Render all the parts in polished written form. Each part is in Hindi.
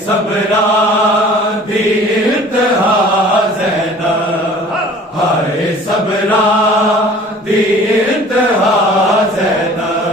सबरा दी इंतहा ज़ैनब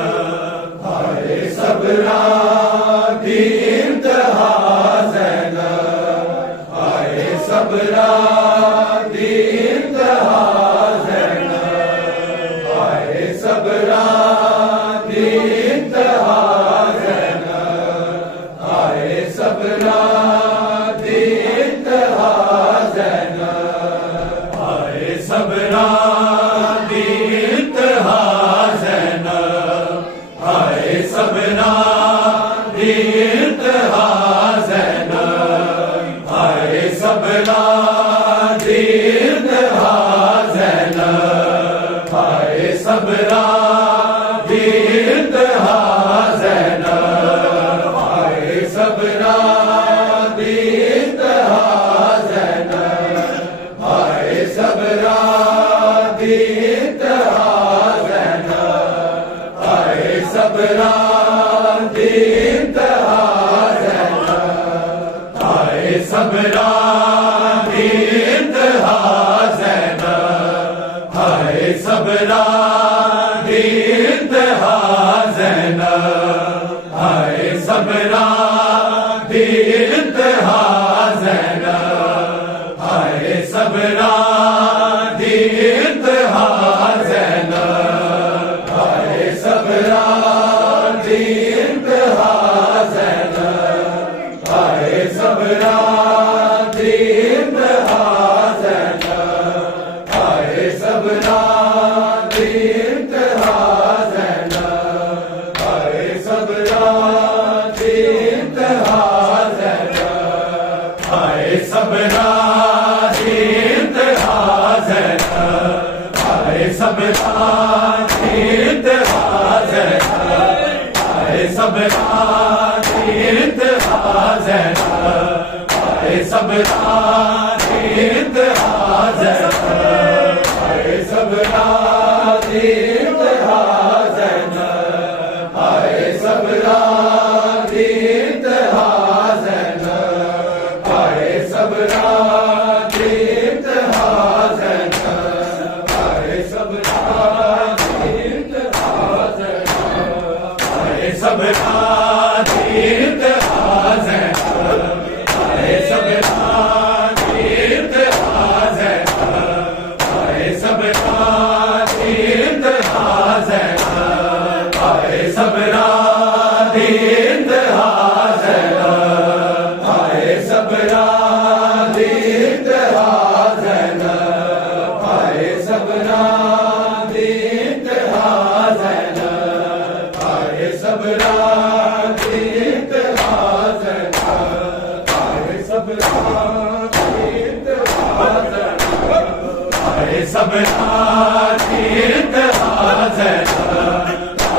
सबरा दी इंतहा ज़ैनब,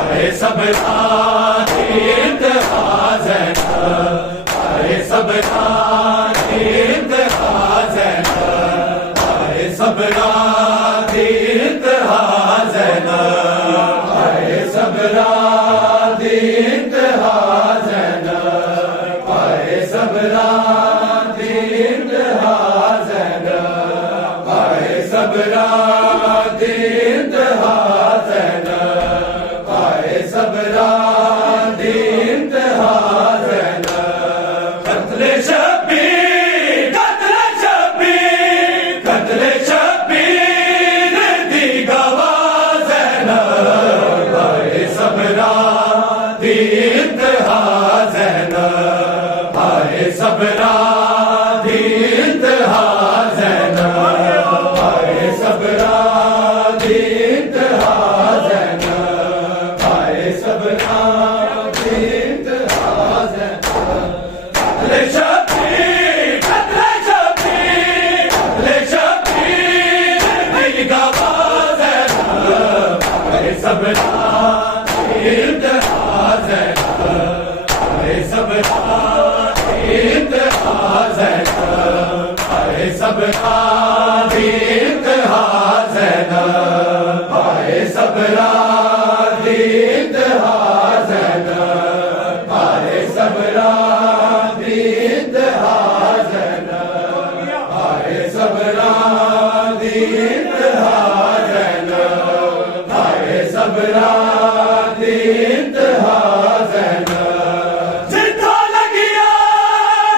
आए सबरा दी इंतहा ज़ैनब, आए सबरा दी इंतहा ज़ैनब, आए सबरा दी इंतहा ज़ैनब, आए सबरा दी इंतहा ज़ैनब, आए सबरा दी इंतहा ज़ैनब, आए सबरा दी इंतहा ज़ैनब, आए सबरा दी इंतहा ज़ैनब। कत्ले शब्बीर, कत्ले शब्बीर, कत्ले शब्बीर दी गवाह ज़ैनब, आए सबरा दी इंतहा ज़ैनब, आए सबरा दी इंतहा ज़ैनब, आए सबरा दी इंतहा ज़ैनब, आए सबरा दी इंतहा ज़ैनब। कत्ले शब्बीर, कत्ले शब्बीर, कत्ले शब्बीर दी गवाह ज़ैनब, आए सबरा दी इंतहा ज़ैनब, आए सबरा दी इंतहा ज़ैनब, आए सबरा दी इंतहा ज़ैनब, आए सबरा दी इंतहा ज़ैनब, आए सबरा दी इंतहा ज़ैनब, आए सबरा दी इंतहा ज़ैनब, आए सबरा दी इंतहा ज़ैनब। जिद्दो लगिया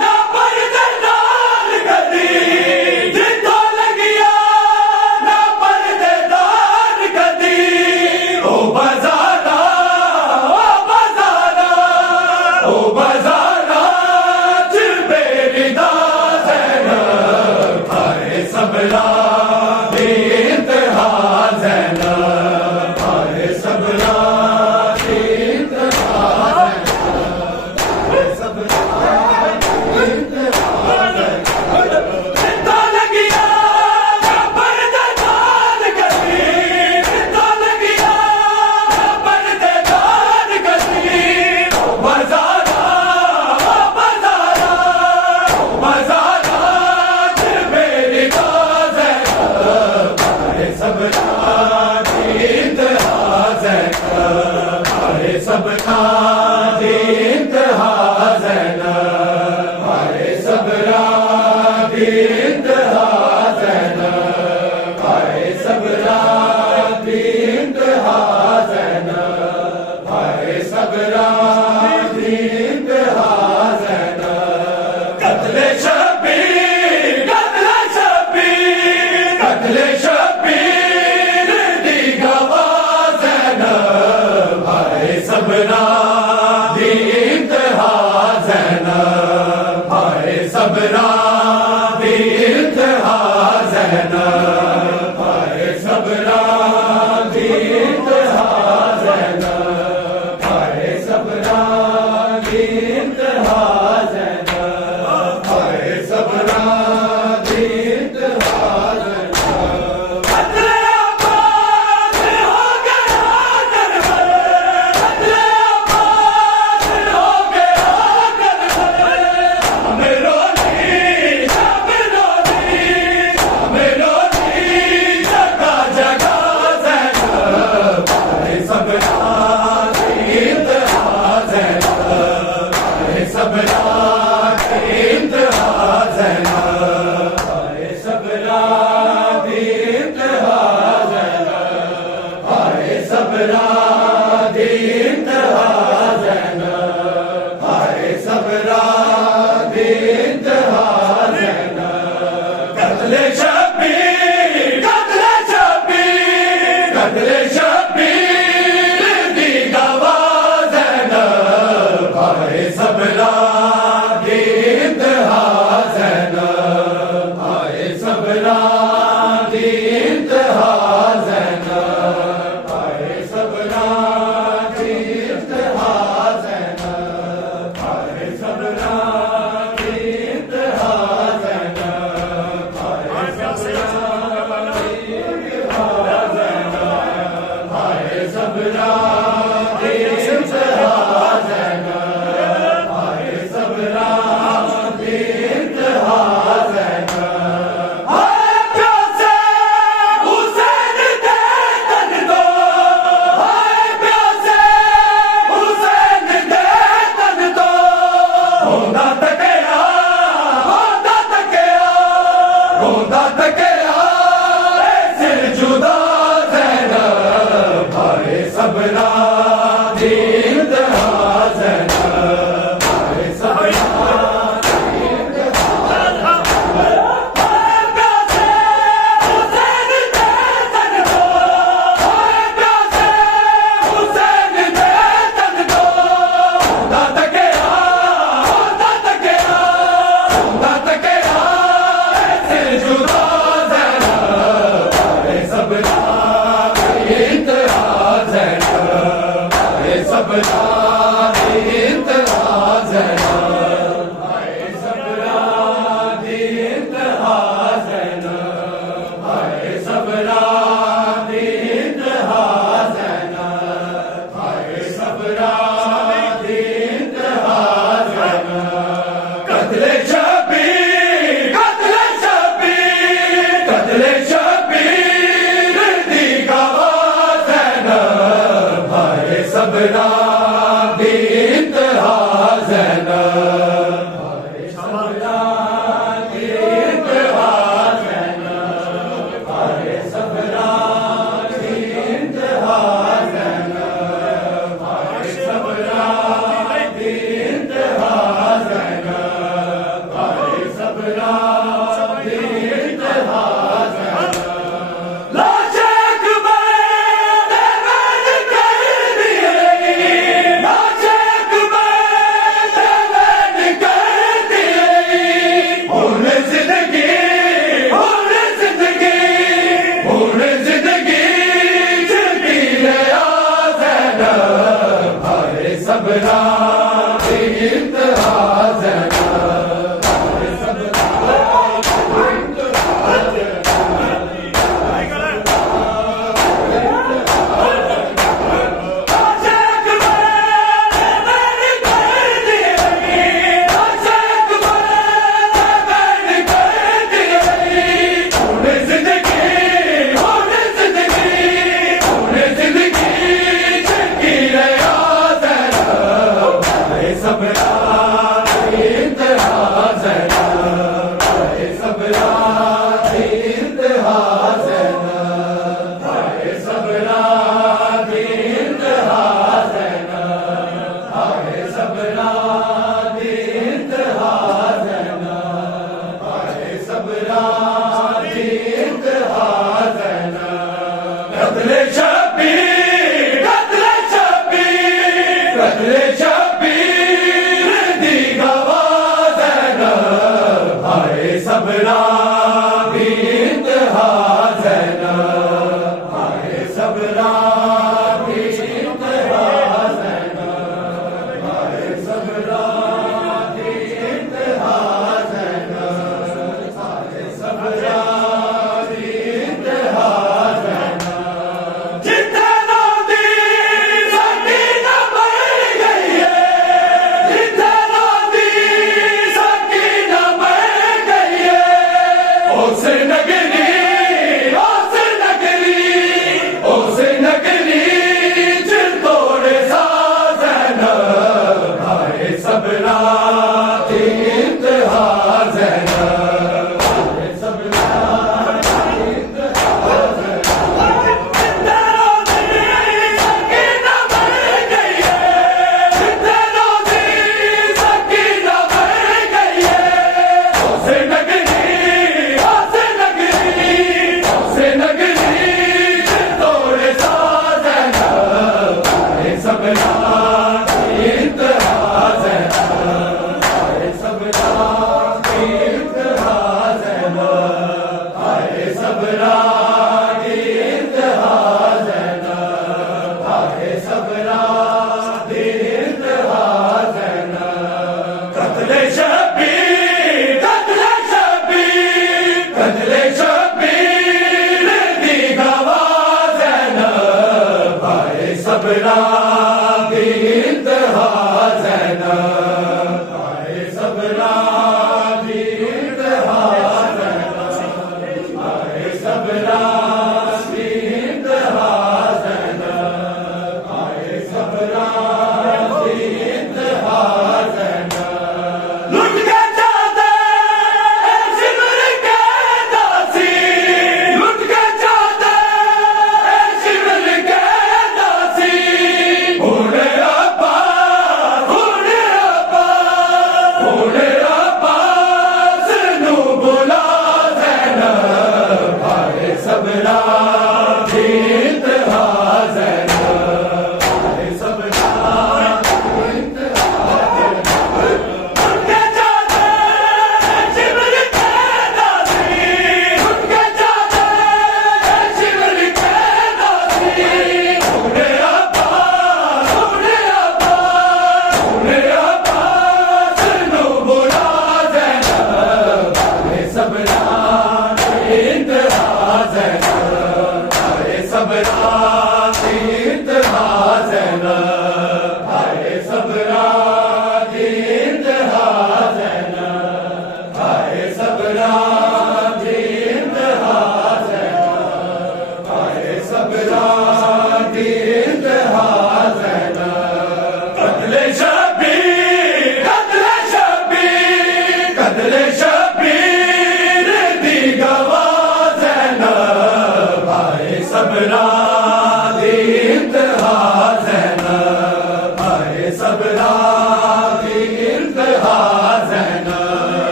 ना पर्देदार कदी, जिद्दो लगिया ना पर्देदार कदी, ओ बज़ारा, ओ बज़ारा, ओ बज़ारा च बेरिदा ज़ैनब, आए सबरा दी इंतहा ज़ैनब, आए सबरा दी इंतहा ज़ैनब, आए सबरा दी इंतहा ज़ैनब। जिद्दो लगिया ना पर्देदार कदी, जिद्दो लगिया ना पर्देदार कदी, ओ बज़ारा, ओ बज़ारा, ओ बज़ारा च बेरिदा ज़ैनब, आए सबरा दी इंतहा ज़ैनब, आए सबरा दी इंतहा ज़ैनब, आए सबरा दी इंतहा ज़ैनब, आए सबरा दी इंतहा ज़ैनब, आए सबरा दी इंतहा ज़ैनब। कत्ले शब्बीर, कत्ले शब्बीर, कत्ले शब्बीर दी गवाह ज़ैनब, आए सबरा दी इंतहा ज़ैनब, आए सबरा दी इंतहा ज़ैनब, आए सबरा दी इंतहा ज़ैनब, आए सबरा दी इंतहा ज़ैनब, आए सबरा दी इंतहा ज़ैनब। कत्ले आबाद हो गया करबल, कत्ले आबाद हो गया करबल, हमें रोनी, हमें रोनी, हमें रोनी जगह जगह ज़ैनब, आए सबरा दी इंतहा ज़ैनब, आए सबरा दी इंतहा ज़ैनब, आए सबरा दी इंतहा ज़ैनब, आए सबरा दी इंतहा ज़ैनब, आए सबरा दी इंतहा ज़ैनब। कत्ले शब्बीर, कत्ले शब्बीर, कत्ले शब्बीर दी गवाह ज़ैनब, आए सबरा दी इंतहा ज़ैनब, आए सबरा दी इंतहा ज़ैनब, आए सबरा दी Ure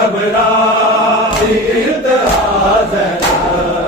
सबरा तीर्थ हाज़िर